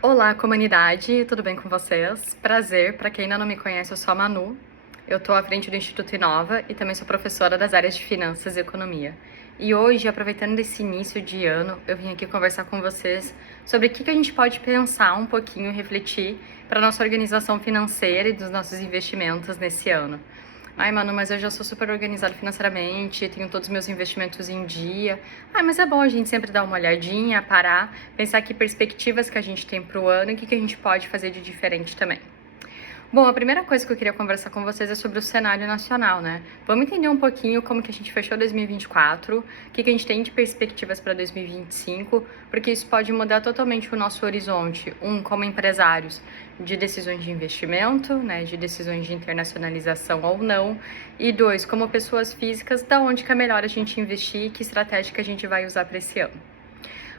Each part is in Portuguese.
Olá, comunidade, tudo bem com vocês? Prazer, para quem ainda não me conhece, eu sou a Manu. Eu estou à frente do Instituto Inova e também sou professora das áreas de Finanças e Economia. E hoje, aproveitando esse início de ano, eu vim aqui conversar com vocês sobre o que a gente pode pensar um pouquinho e refletir para a nossa organização financeira e dos nossos investimentos nesse ano. Ai, mano, mas eu já sou super organizado financeiramente, tenho todos os meus investimentos em dia. Ah, mas é bom a gente sempre dar uma olhadinha, parar, pensar que perspectivas que a gente tem pro ano e o que a gente pode fazer de diferente também. Bom, a primeira coisa que eu queria conversar com vocês é sobre o cenário nacional, né? Vamos entender um pouquinho como que a gente fechou 2024, o que a gente tem de perspectivas para 2025, porque isso pode mudar totalmente o nosso horizonte. Como empresários, de decisões de investimento, né? De decisões de internacionalização ou não. E dois, como pessoas físicas, da onde que é melhor a gente investir e que estratégia que a gente vai usar para esse ano.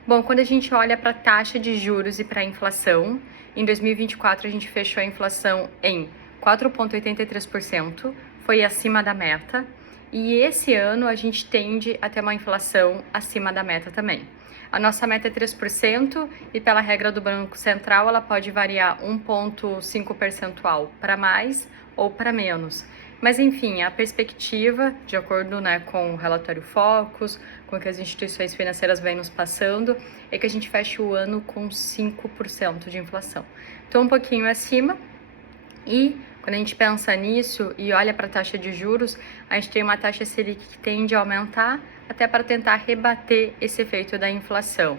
Bom, quando a gente olha para a taxa de juros e para a inflação, em 2024 a gente fechou a inflação em 4,83%, foi acima da meta, e esse ano a gente tende a ter uma inflação acima da meta também. A nossa meta é 3% e pela regra do Banco Central ela pode variar 1,5 percentual para mais ou para menos. Mas enfim, a perspectiva, de acordo, né, com o relatório Focus, com o que as instituições financeiras vêm nos passando, é que a gente feche o ano com 5% de inflação. Então, um pouquinho acima. E quando a gente pensa nisso e olha para a taxa de juros, a gente tem uma taxa Selic que tende a aumentar até para tentar rebater esse efeito da inflação,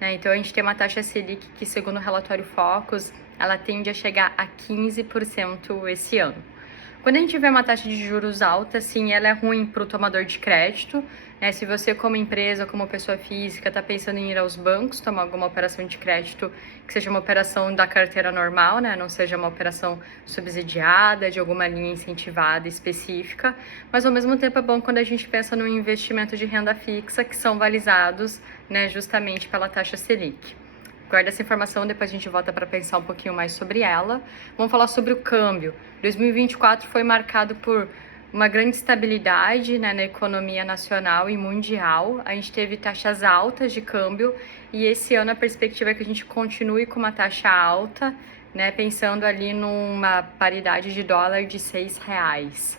né? Então, a gente tem uma taxa Selic que, segundo o relatório Focus, ela tende a chegar a 15% esse ano. Quando a gente vê uma taxa de juros alta, sim, ela é ruim para o tomador de crédito, né? Se você, como empresa, como pessoa física, está pensando em ir aos bancos, tomar alguma operação de crédito que seja uma operação da carteira normal, né? Não seja uma operação subsidiada, de alguma linha incentivada específica, mas ao mesmo tempo é bom quando a gente pensa no investimento de renda fixa, que são balizados, né, justamente pela taxa Selic. Guarda essa informação, depois a gente volta para pensar um pouquinho mais sobre ela. Vamos falar sobre o câmbio. 2024 foi marcado por uma grande estabilidade, né, na economia nacional e mundial. A gente teve taxas altas de câmbio e esse ano a perspectiva é que a gente continue com uma taxa alta, né, pensando ali numa paridade de dólar de R$ 6.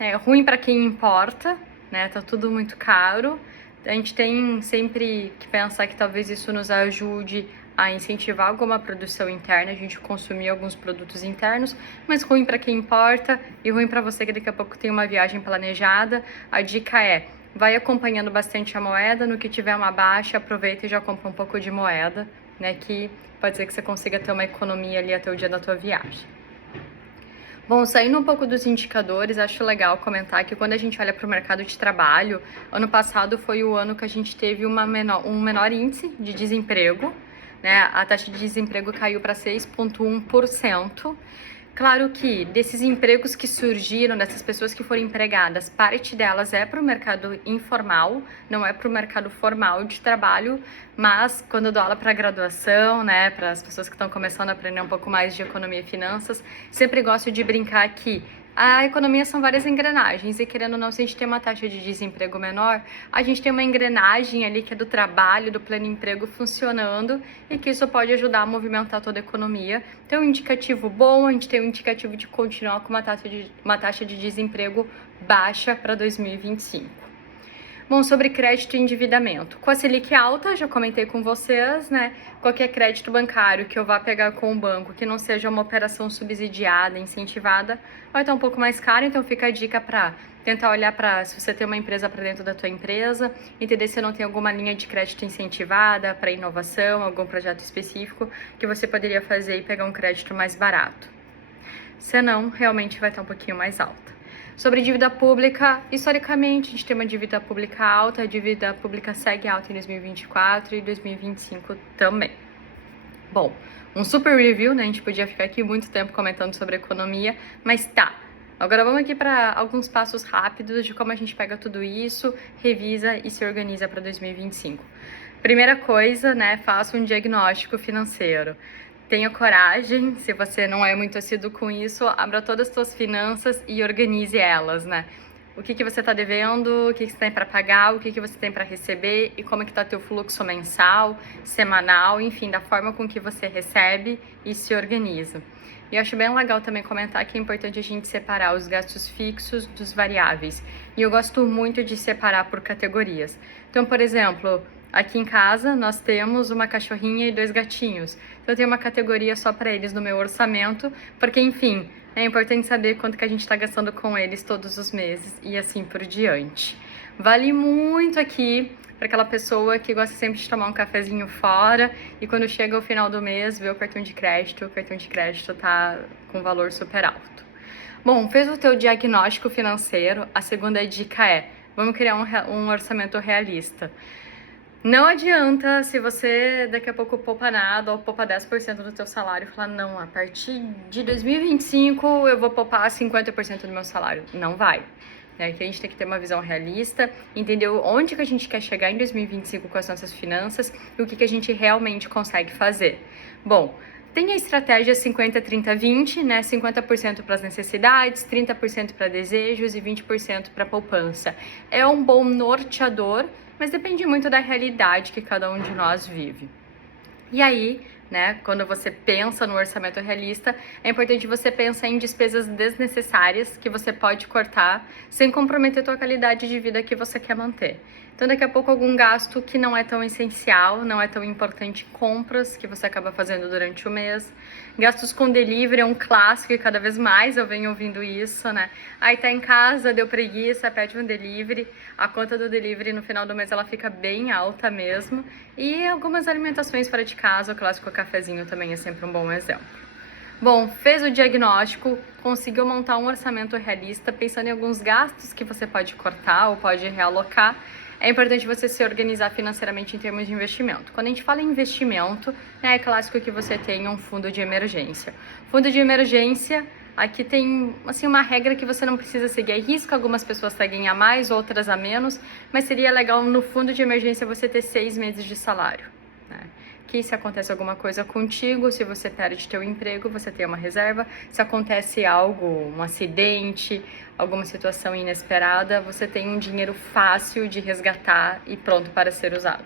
É ruim para quem importa, né, tá tudo muito caro. A gente tem sempre que pensar que talvez isso nos ajude a incentivar alguma produção interna, a gente consumir alguns produtos internos, mas ruim para quem importa e ruim para você que daqui a pouco tem uma viagem planejada. A dica é, vai acompanhando bastante a moeda, no que tiver uma baixa, aproveita e já compra um pouco de moeda, né, que pode ser que você consiga ter uma economia ali até o dia da tua viagem. Bom, saindo um pouco dos indicadores, acho legal comentar que quando a gente olha para o mercado de trabalho, ano passado foi o ano que a gente teve um menor índice de desemprego, né? A taxa de desemprego caiu para 6,1%. Claro que desses empregos que surgiram, dessas pessoas que foram empregadas, parte delas é para o mercado informal, não é para o mercado formal de trabalho, mas quando eu dou aula para graduação, né, para as pessoas que estão começando a aprender um pouco mais de economia e finanças, sempre gosto de brincar que a economia são várias engrenagens e, querendo ou não, se a gente tem uma taxa de desemprego menor, a gente tem uma engrenagem ali que é do trabalho, do pleno emprego funcionando e que isso pode ajudar a movimentar toda a economia. Então, um indicativo bom, a gente tem um indicativo de continuar com uma taxa de desemprego baixa para 2025. Bom, sobre crédito e endividamento. Com a Selic alta, já comentei com vocês, né? Qualquer crédito bancário que eu vá pegar com o banco que não seja uma operação subsidiada, incentivada, vai estar um pouco mais caro, então fica a dica para tentar olhar para se você tem uma empresa para dentro da tua empresa, entender se não tem alguma linha de crédito incentivada para inovação, algum projeto específico que você poderia fazer e pegar um crédito mais barato. Senão, realmente vai estar um pouquinho mais alta. Sobre dívida pública, historicamente a gente tem uma dívida pública alta, a dívida pública segue alta em 2024 e 2025 também. Bom, um super review, né? A gente podia ficar aqui muito tempo comentando sobre economia, mas tá. Agora vamos aqui para alguns passos rápidos de como a gente pega tudo isso, revisa e se organiza para 2025. Primeira coisa, né? Faça um diagnóstico financeiro. Tenha coragem, se você não é muito assíduo com isso, abra todas as suas finanças e organize elas, né? o que você está devendo, o que você tem para pagar, o que você tem para receber e como é que está teu fluxo mensal, semanal, enfim, da forma com que você recebe e se organiza. E eu acho bem legal também comentar que é importante a gente separar os gastos fixos dos variáveis. E eu gosto muito de separar por categorias. Então, por exemplo, aqui em casa nós temos uma cachorrinha e 2 gatinhos. Então eu tenho uma categoria só para eles no meu orçamento, porque enfim, é importante saber quanto que a gente está gastando com eles todos os meses e assim por diante. Vale muito aqui para aquela pessoa que gosta sempre de tomar um cafezinho fora e quando chega o final do mês vê o cartão de crédito tá com valor super alto. Bom, fez o teu diagnóstico financeiro, a segunda dica é, vamos criar um orçamento realista. Não adianta se você daqui a pouco poupa nada ou poupa 10% do teu salário e falar, não, a partir de 2025 eu vou poupar 50% do meu salário. Não vai. Que a gente tem que ter uma visão realista, entender onde que a gente quer chegar em 2025 com as nossas finanças e o que a gente realmente consegue fazer. Bom, tem a estratégia 50-30-20, né? 50% para as necessidades, 30% para desejos e 20% para poupança. É um bom norteador, mas depende muito da realidade que cada um de nós vive. E aí, né, quando você pensa no orçamento realista, é importante você pensar em despesas desnecessárias que você pode cortar sem comprometer a tua qualidade de vida que você quer manter. Então, daqui a pouco, algum gasto que não é tão essencial, não é tão importante, compras que você acaba fazendo durante o mês. Gastos com delivery é um clássico e cada vez mais eu venho ouvindo isso, né? Aí tá em casa, deu preguiça, pede um delivery. A conta do delivery no final do mês ela fica bem alta mesmo. E algumas alimentações fora de casa, o clássico cafezinho também é sempre um bom exemplo. Bom, fez o diagnóstico, conseguiu montar um orçamento realista, pensando em alguns gastos que você pode cortar ou pode realocar. É importante você se organizar financeiramente em termos de investimento. Quando a gente fala em investimento, é clássico que você tenha um fundo de emergência. Fundo de emergência, aqui tem assim, uma regra que você não precisa seguir a risco, algumas pessoas seguem a mais, outras a menos, mas seria legal no fundo de emergência você ter 6 meses de salário. Que se acontece alguma coisa contigo, se você perde teu emprego, você tem uma reserva. Se acontece algo, um acidente, alguma situação inesperada, você tem um dinheiro fácil de resgatar e pronto para ser usado.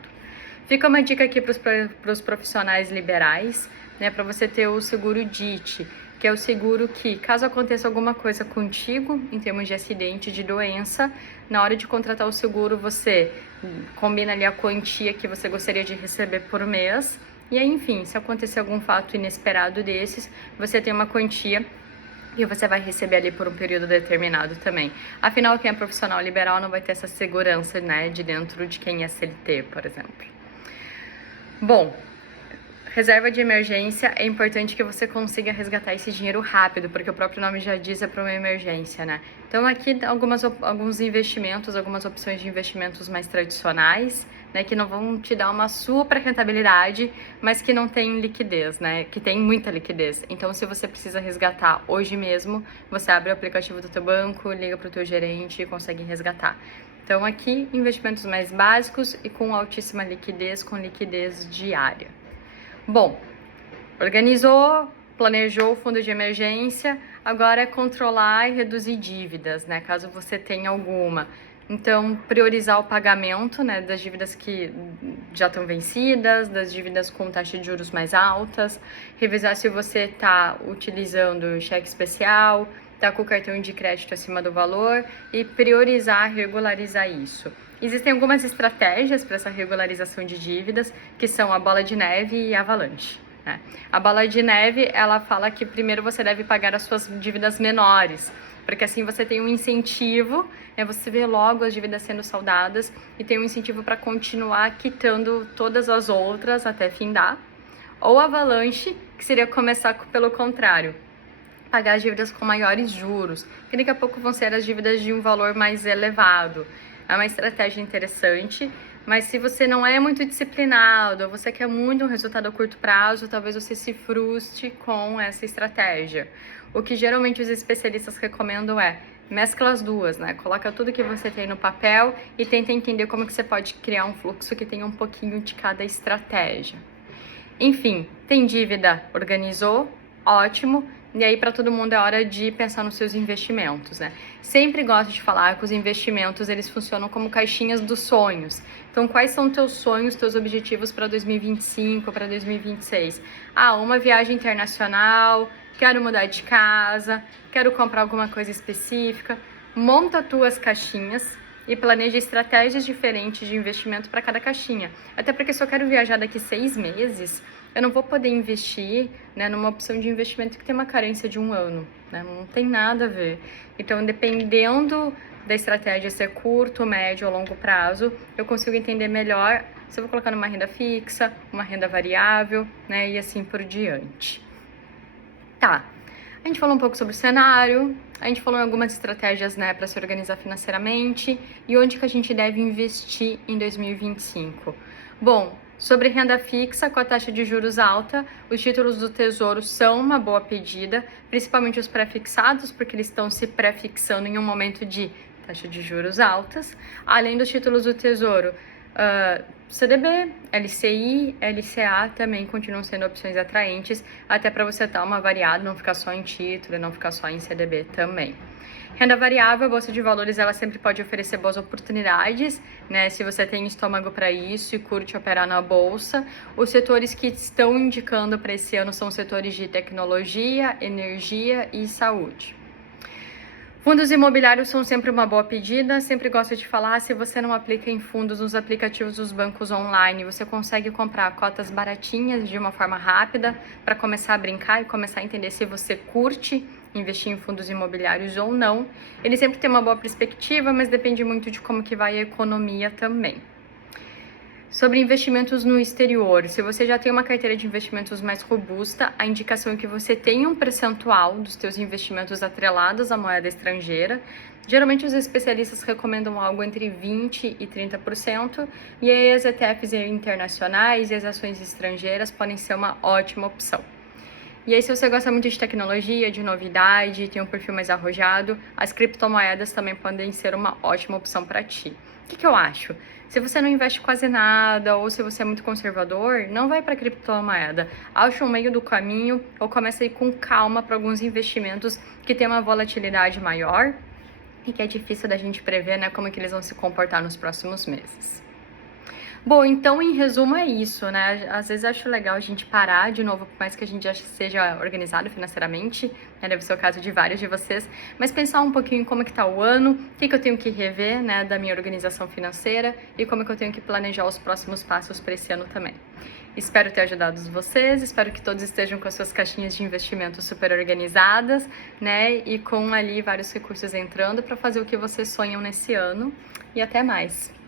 Fica uma dica aqui para os profissionais liberais, né, para você ter o seguro DIT, que é o seguro que, caso aconteça alguma coisa contigo, em termos de acidente, de doença, na hora de contratar o seguro, você combina ali a quantia que você gostaria de receber por mês, e aí, enfim, se acontecer algum fato inesperado desses, você tem uma quantia e você vai receber ali por um período determinado também. Afinal, quem é profissional liberal não vai ter essa segurança, né, de dentro de quem é CLT, por exemplo. Bom, reserva de emergência, é importante que você consiga resgatar esse dinheiro rápido, porque o próprio nome já diz, é para uma emergência, né? Então aqui alguns investimentos, algumas opções de investimentos mais tradicionais, né, que não vão te dar uma super rentabilidade, mas que não tem liquidez, né? Que tem muita liquidez. Então se você precisa resgatar hoje mesmo, você abre o aplicativo do teu banco, liga para o teu gerente e consegue resgatar. Então aqui, investimentos mais básicos e com altíssima liquidez, com liquidez diária. Bom, organizou, planejou o fundo de emergência, agora é controlar e reduzir dívidas, né, caso você tenha alguma. Então, priorizar o pagamento, né, das dívidas que já estão vencidas, das dívidas com taxa de juros mais altas, revisar se você está utilizando cheque especial, está com o cartão de crédito acima do valor e priorizar, regularizar isso. Existem algumas estratégias para essa regularização de dívidas, que são a bola de neve e a avalanche. Né? A bola de neve, ela fala que primeiro você deve pagar as suas dívidas menores, porque assim você tem um incentivo, né? Você vê logo as dívidas sendo saldadas e tem um incentivo para continuar quitando todas as outras até findar. Ou avalanche, que seria começar pelo contrário, pagar as dívidas com maiores juros, que daqui a pouco vão ser as dívidas de um valor mais elevado. É uma estratégia interessante, mas se você não é muito disciplinado, ou você quer muito um resultado a curto prazo, talvez você se frustre com essa estratégia. O que geralmente os especialistas recomendam é mescla as duas, né? Coloca tudo que você tem no papel e tenta entender como que você pode criar um fluxo que tenha um pouquinho de cada estratégia. Enfim, tem dívida, organizou, ótimo. e aí para todo mundo é hora de pensar nos seus investimentos, né? Sempre gosto de falar que os investimentos, eles funcionam como caixinhas dos sonhos. Então, quais são teus sonhos, teus objetivos para 2025, para 2026? Ah, uma viagem internacional, quero mudar de casa, quero comprar alguma coisa específica. Monta tuas caixinhas e planeja estratégias diferentes de investimento para cada caixinha. Até porque se eu quero viajar daqui 6 meses, eu não vou poder investir, né, numa opção de investimento que tem uma carência de 1 ano, né? Não tem nada a ver. Então, dependendo da estratégia ser curto, médio ou longo prazo, eu consigo entender melhor se eu vou colocar numa renda fixa, uma renda variável, né, e assim por diante. Tá, a gente falou um pouco sobre o cenário, a gente falou em algumas estratégias, né, para se organizar financeiramente e onde que a gente deve investir em 2025. Bom, sobre renda fixa com a taxa de juros alta, os títulos do Tesouro são uma boa pedida, principalmente os pré-fixados, porque eles estão se pré-fixando em um momento de taxa de juros altas. Além dos títulos do Tesouro, CDB, LCI, LCA também continuam sendo opções atraentes, até para você dar uma variada, não ficar só em título, não ficar só em CDB também. Renda variável, a Bolsa de Valores, ela sempre pode oferecer boas oportunidades, né? Se você tem estômago para isso e curte operar na Bolsa. Os setores que estão indicando para esse ano são setores de tecnologia, energia e saúde. Fundos imobiliários são sempre uma boa pedida, sempre gosto de falar, se você não aplica em fundos nos aplicativos dos bancos online, você consegue comprar cotas baratinhas de uma forma rápida para começar a brincar e começar a entender se você curte investir em fundos imobiliários ou não. Ele sempre tem uma boa perspectiva, mas depende muito de como que vai a economia também. Sobre investimentos no exterior, se você já tem uma carteira de investimentos mais robusta, a indicação é que você tenha um percentual dos seus investimentos atrelados à moeda estrangeira. Geralmente os especialistas recomendam algo entre 20% e 30%, e aí as ETFs internacionais e as ações estrangeiras podem ser uma ótima opção. E aí, se você gosta muito de tecnologia, de novidade, tem um perfil mais arrojado, as criptomoedas também podem ser uma ótima opção para ti. O que eu acho? Se você não investe quase nada ou se você é muito conservador, não vai para criptomoeda. Acha um meio do caminho ou comece a ir com calma para alguns investimentos que tem uma volatilidade maior e que é difícil da gente prever, né, como que eles vão se comportar nos próximos meses. Bom, então, em resumo, é isso, né? Às vezes acho legal a gente parar de novo, por mais que a gente já seja organizado financeiramente, né? Deve ser o caso de vários de vocês, mas pensar um pouquinho em como que tá o ano, o que eu tenho que rever, né, da minha organização financeira e como que eu tenho que planejar os próximos passos para esse ano também. Espero ter ajudado vocês, espero que todos estejam com as suas caixinhas de investimento super organizadas, né? E com ali vários recursos entrando para fazer o que vocês sonham nesse ano. E até mais!